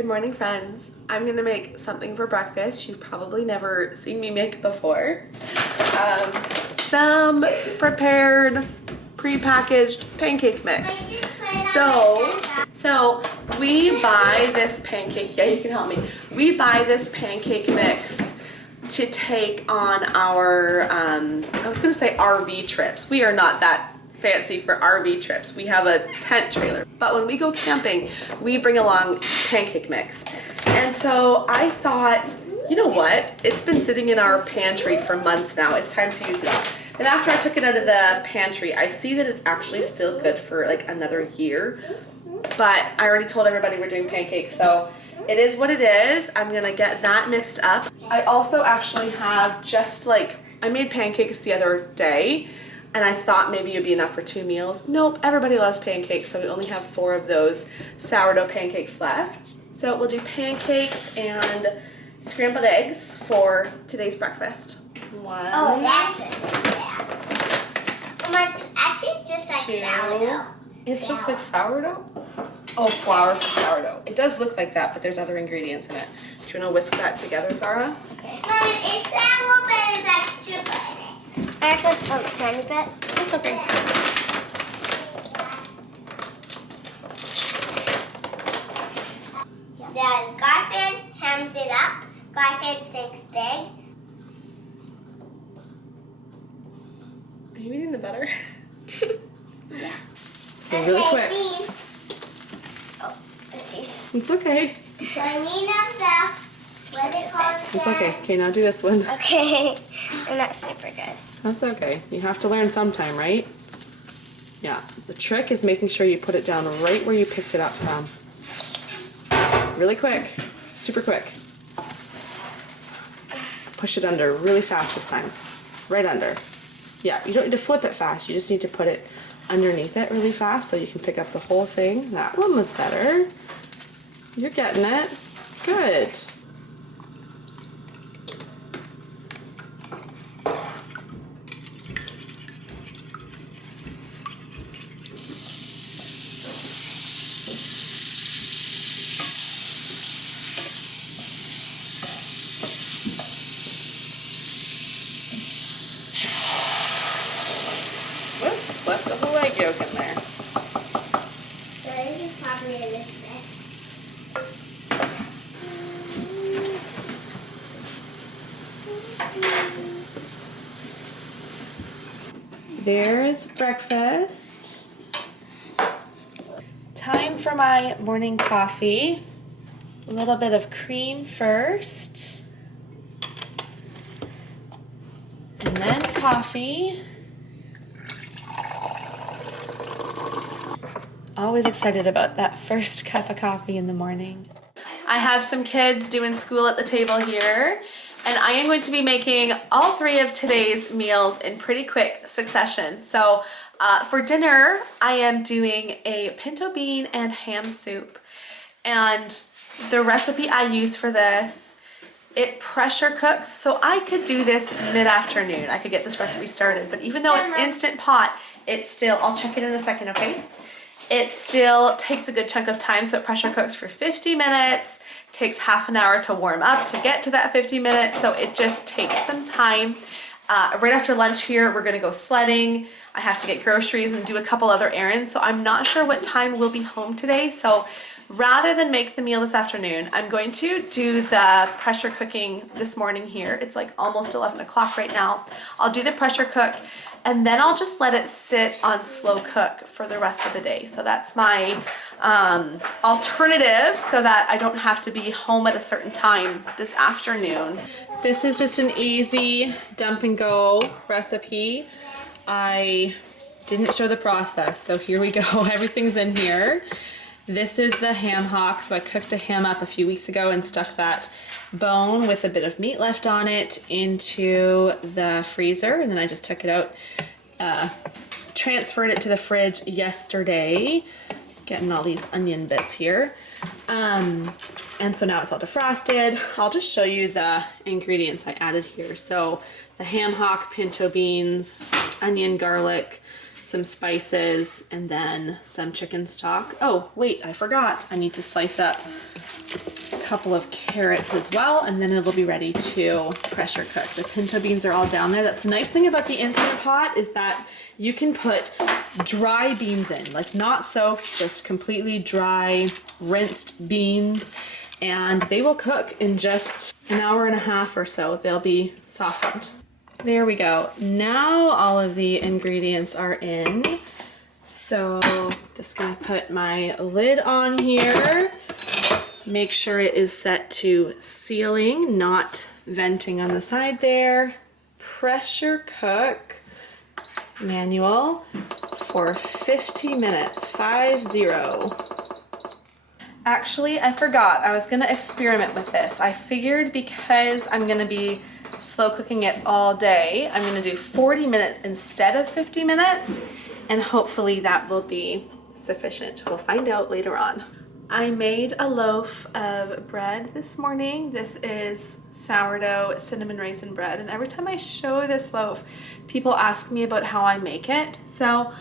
Good morning, friends. I'm gonna make something for breakfast you've probably never seen me make before. Some prepared, pre-packaged pancake mix. So we buy this pancake, yeah, you can help me. We buy this pancake mix to take on our, I was gonna say RV trips. We are not that fancy for RV trips. We have a tent trailer. But when we go camping, we bring along pancake mix. And so I thought, you know what? It's been sitting in our pantry for months now. It's time to use it up. Then after I took it out of the pantry, I see that it's actually still good for like another year. But I already told everybody we're doing pancakes, so it is what it is. I'm gonna get that mixed up. I also actually have just like, I made pancakes the other day, and I thought maybe it'd be enough for 2 meals. Nope, everybody loves pancakes, so we only have 4 of those sourdough pancakes left. So we'll do pancakes and scrambled eggs for today's breakfast. 1. Oh, that's it. Yeah. Actually, just like 2. sourdough. It's just like sourdough? Oh, flour for sourdough. It does look like that, but there's other ingredients in it. Do you want to whisk that together, Zara? Okay. Is that a little bit of sugar in it? I actually spilled a tiny bit. It's okay. There's Garfield hams it up. Garfield thinks big. Are you eating the butter? Yeah. Okay, really quick. Oh, oopsies. It's okay. I mean the, what do you call it? It's okay. Okay, now do this one. Okay. I'm not super good. That's okay. You have to learn sometime, right? Yeah. The trick is making sure you put it down right where you picked it up from. Really quick. Super quick. Push it under really fast this time. Right under. Yeah, you don't need to flip it fast. You just need to put it underneath it really fast so you can pick up the whole thing. That one was better. You're getting it. Good. Whoops, left a whole egg yolk in there. So this is probably a little bit. There's breakfast. Time for my morning coffee. A little bit of cream first. And then coffee. Always excited about that first cup of coffee in the morning. I have some kids doing school at the table here, and I am going to be making all 3 of today's meals in pretty quick succession. So for dinner, I am doing a pinto bean and ham soup. And the recipe I use for this, it pressure cooks, so I could do this mid-afternoon. I could get this recipe started, but even though it's Instant Pot, it's still, I'll check it in a second, okay? It still takes a good chunk of time, so it pressure cooks for 50 minutes, takes half an hour to warm up to get to that 50 minutes, so it just takes some time. Right after lunch here, we're gonna go sledding. I have to get groceries and do a couple other errands, so I'm not sure what time we'll be home today, so rather than make the meal this afternoon, I'm going to do the pressure cooking this morning here. It's like almost 11 o'clock right now. I'll do the pressure cook, and then I'll just let it sit on slow cook for the rest of the day. So that's my alternative, so that I don't have to be home at a certain time this afternoon. This is just an easy dump and go recipe. I didn't show the process, so here we go. Everything's in here. This is the ham hock. So I cooked a ham up a few weeks ago and stuck that bone with a bit of meat left on it into the freezer, and then I just took it out, transferred it to the fridge yesterday. Getting all these onion bits here. And so now it's all defrosted. I'll just show you the ingredients I added here. So the ham hock, pinto beans, onion, garlic, some spices, and then some chicken stock. Oh, wait, I forgot. I need to slice up couple of carrots as well, and then it'll be ready to pressure cook. The pinto beans are all down there. That's the nice thing about the Instant Pot is that you can put dry beans in, like not soaked, just completely dry, rinsed beans, and they will cook in just an hour and a half or so. They'll be softened. There we go. Now all of the ingredients are in. So just gonna put my lid on here. Make sure it is set to sealing, not venting on the side there. Pressure cook, manual, for 50 minutes, 50. Actually, I forgot, I was gonna experiment with this. I figured because I'm gonna be slow cooking it all day, I'm gonna do 40 minutes instead of 50 minutes, and hopefully that will be sufficient. We'll find out later on. I made a loaf of bread this morning. This is sourdough cinnamon raisin bread, and every time I show this loaf, people ask me about how I make it. So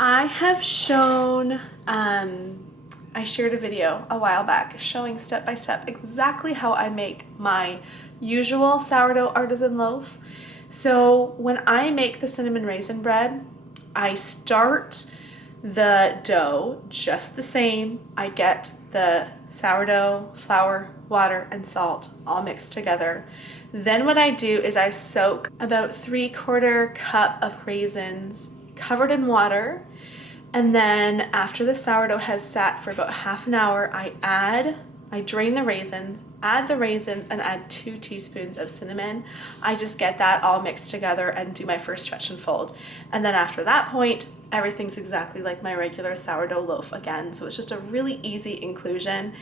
I have shown, I shared a video a while back showing step by step exactly how I make my usual sourdough artisan loaf. So when I make the cinnamon raisin bread, I start the dough just the same. I get the sourdough, flour, water, and salt all mixed together. Then what I do is I soak about 3/4 cup of raisins covered in water. And then after the sourdough has sat for about half an hour, I drain the raisins, add the raisins, and add 2 teaspoons of cinnamon. I just get that all mixed together and do my first stretch and fold. And then after that point, everything's exactly like my regular sourdough loaf again. So it's just a really easy inclusion.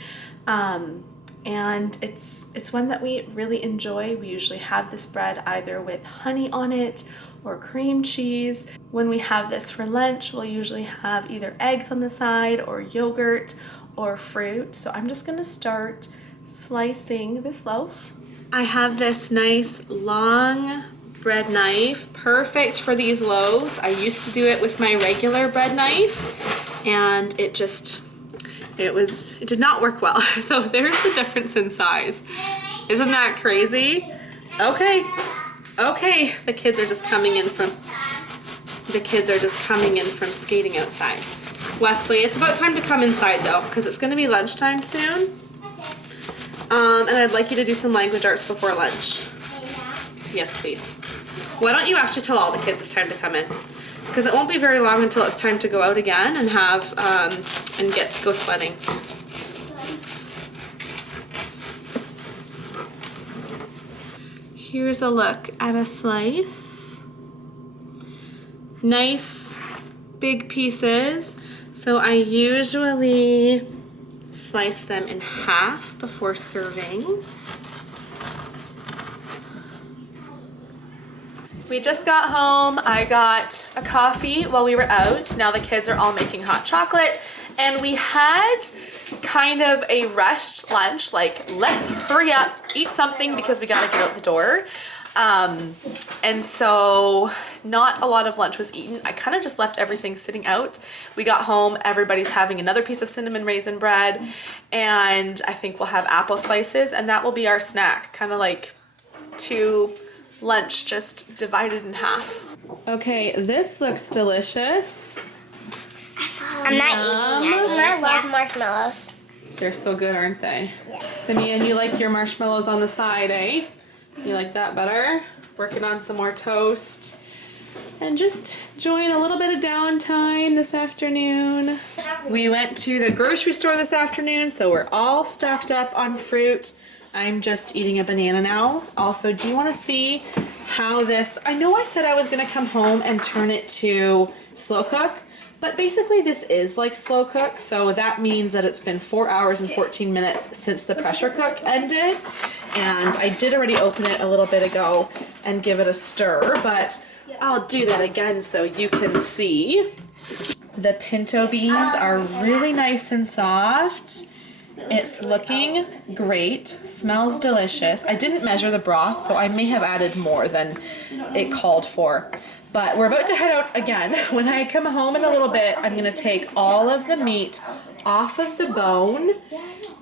And it's one that we really enjoy. We usually have this bread either with honey on it or cream cheese. When we have this for lunch, we'll usually have either eggs on the side or yogurt or fruit. So I'm just gonna start slicing this loaf. I have this nice long bread knife, perfect for these loaves. I used to do it with my regular bread knife, and it did not work well. So there's the difference in size. Isn't that crazy? Okay, the kids are just coming in from skating outside. Wesley, it's about time to come inside though, because it's gonna be lunchtime soon. And I'd like you to do some language arts before lunch. Yes, please. Why don't you actually tell all the kids it's time to come in? Because it won't be very long until it's time to go out again and go sledding. Here's a look at a slice. Nice big pieces. So I usually slice them in half before serving. We just got home. I got a coffee while we were out. Now the kids are all making hot chocolate, and we had kind of a rushed lunch, like let's hurry up, eat something because we gotta get out the door. And so not a lot of lunch was eaten. I kind of just left everything sitting out. We got home, everybody's having another piece of cinnamon raisin bread, and I think we'll have apple slices, and that will be our snack, kind of like 2 lunch just divided in half. Okay, this looks delicious. I'm not eating. I love marshmallows. They're so good, aren't they? Yeah. Simeon, you like your marshmallows on the side, eh? You like that better? Working on some more toast. And just enjoying a little bit of downtime this afternoon. We went to the grocery store this afternoon, so we're all stocked up on fruit. I'm just eating a banana now. Also, do you want to see how this, I know I said I was going to come home and turn it to slow cook, but basically this is like slow cook, so that means that it's been 4 hours and 14 minutes since the pressure cook ended, and I did already open it a little bit ago and give it a stir, but I'll do that again so you can see. The pinto beans are really nice and soft. It's looking great, smells delicious. I didn't measure the broth, so I may have added more than it called for. But we're about to head out again. When I come home in a little bit, I'm gonna take all of the meat off of the bone,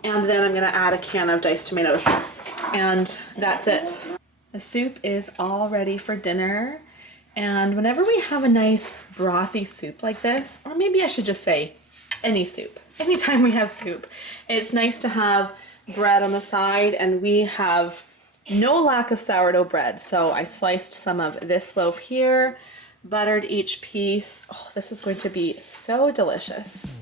and then I'm gonna add a can of diced tomatoes, and that's it. The soup is all ready for dinner, and whenever we have a nice brothy soup like this, or maybe I should just say any soup, anytime we have soup, it's nice to have bread on the side, and we have no lack of sourdough bread. So I sliced some of this loaf here, buttered each piece. Oh, this is going to be so delicious.